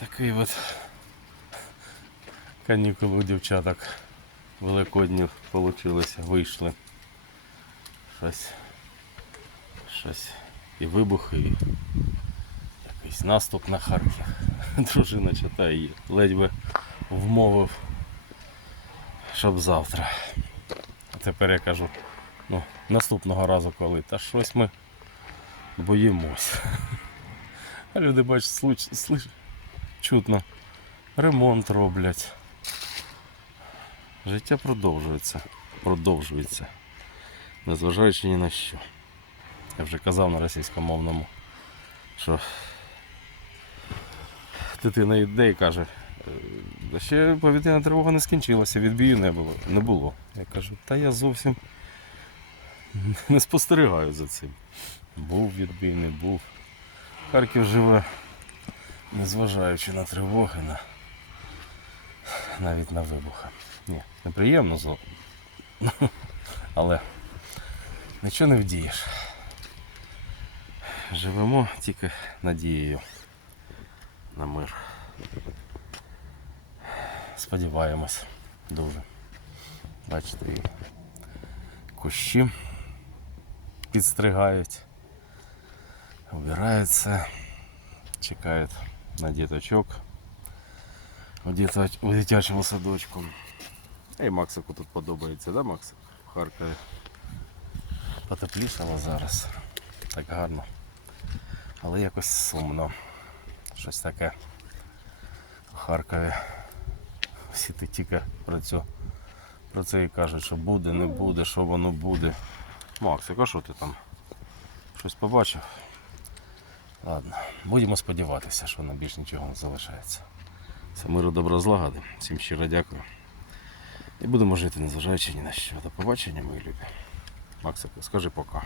Такий от канікули у дівчаток великодні получилися, вийшли. Щось, щось і вибухи, і якийсь наступ на Харків. Дружина читає її. Ледь би вмовив, щоб завтра. А тепер я кажу, ну, наступного разу коли, та щось ми боїмось. А люди, бачать, случ, чутно. Ремонт роблять. Життя продовжується. Продовжується. Незважаючи ні на що. Я вже казав на російськомовному, що дитина йде і каже, «Е, ще повітряна тривога не скінчилася, відбію не було. Не було. Я кажу, та я зовсім не спостерігаю за цим. Був відбій, не був. Харків живе, незважаючи на тривоги, на... навіть на вибухи. Ні, неприємно зо. Але нічого не вдієш. Живемо тільки надією на мир. Сподіваємось дуже. Бачите, і кущі підстригають, убираються, чекають на діточок у, дитячому садочку. І Максику тут подобається, да, Максик? В Харкові. Потеплішало зараз. Так гарно. Але якось сумно. Щось таке в Харкові. Всі ти тільки про цю про це і кажуть, що буде, не буде, що воно буде. Максик, а що ти там? Щось побачив? Ладно, будемо сподіватися, що нам більш нічого не залишається. Все миру добро злагоди. Всім щиро дякую. І будемо жити, незважаючи ні на що. До побачення, мої любі. Максику, скажи пока.